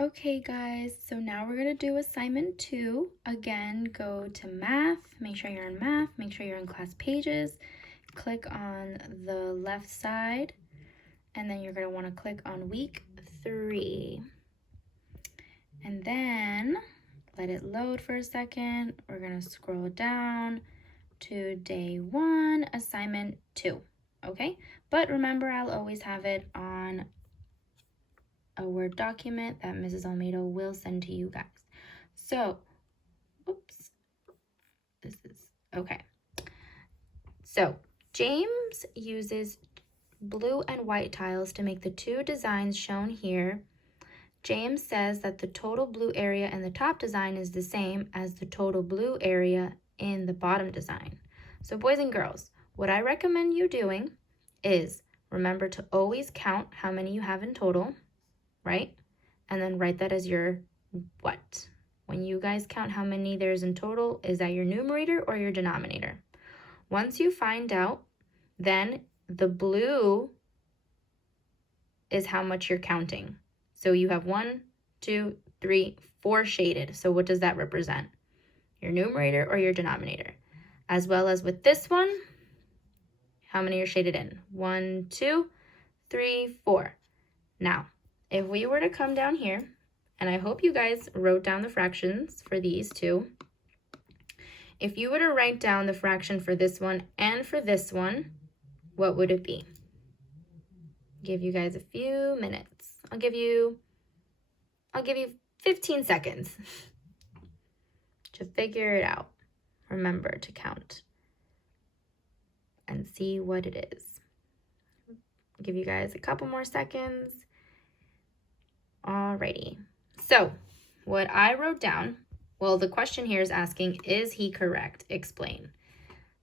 Okay guys, so now we're going to do assignment 2. Again, go to math, make sure you're in math, make sure you're in class pages, click on the left side, and then you're going to want to click on week 3. And then let it load for a second. We're going to scroll down to day 1, assignment 2, okay? But remember, I'll always have it on a Word document that Mrs. Almeida will send to you guys. So, oops, this is, okay. So, James uses blue and white tiles to make the 2 designs shown here. James says that the total blue area in the top design is the same as the total blue area in the bottom design. So, boys and girls, what I recommend you doing is remember to always count how many you have in total, right? And then write that as your what. When you guys count how many there's in total, is that your numerator or your denominator? Once you find out, then the blue is how much you're counting. So you have 1, 2, 3, 4 shaded. So what does that represent? Your numerator or your denominator? As well as with this one, how many are shaded in? 1, 2, 3, 4. Now, if we were to come down here, and I hope you guys wrote down the fractions for these two. If you were to write down the fraction for this one and for this one, what would it be? Give you guys a few minutes. I'll give you 15 seconds to figure it out. Remember to count and see what it is. I'll give you guys a couple more seconds. Alrighty, so what I wrote down, well, the question here is asking, is he correct? Explain.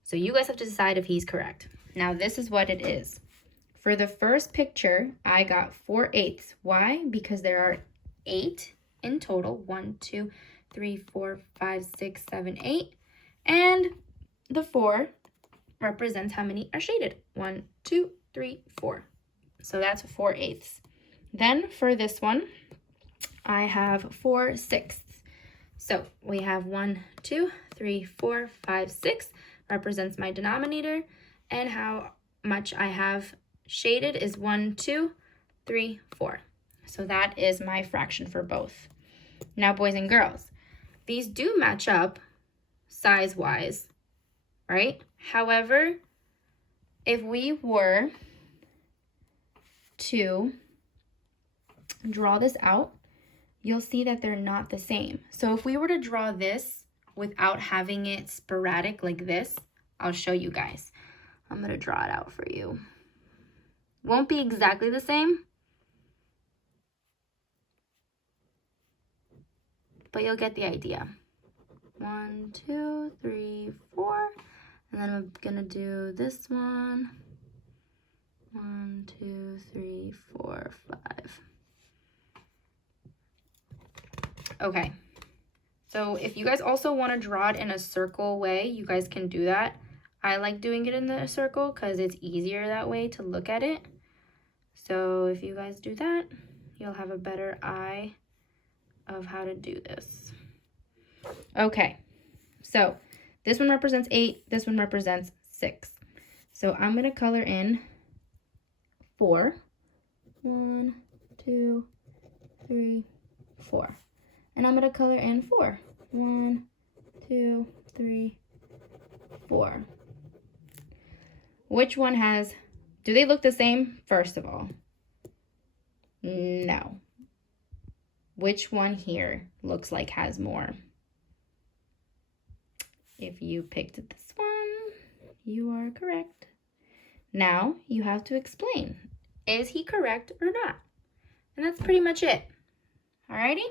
So you guys have to decide if he's correct. Now this is what it is. For the first picture, I got 4/8. Why? Because there are 8 in total. 1, 2, 3, 4, 5, 6, 7, 8. And the 4 represents how many are shaded. 1, 2, 3, 4. So that's 4/8. Then for this one, I have 4/6. So we have 1, 2, 3, 4, 5, 6 represents my denominator, and how much I have shaded is 1, 2, 3, 4. So that is my fraction for both. Now, boys and girls, these do match up size-wise, right? However, if we were to draw this out, you'll see that they're not the same. So if we were to draw this without having it sporadic like this, I'll show you guys. I'm going to draw it out for you. Won't be exactly the same, but you'll get the idea. 1, 2, 3, 4, and then I'm going to do this one. 1, 2, 3, 4, 5. Okay, so if you guys also want to draw it in a circle way, you guys can do that. I like doing it in the circle because it's easier that way to look at it. So if you guys do that, you'll have a better eye of how to do this. Okay, so this one represents 8, this one represents 6. So I'm going to color in 4. 1, 2, 3, 4. And I'm going to color in 4. 1, 2, 3, 4. Which one has, do they look the same? First of all, no. Which one here looks like has more? If you picked this one, you are correct. Now you have to explain, is he correct or not? And that's pretty much it. Alrighty?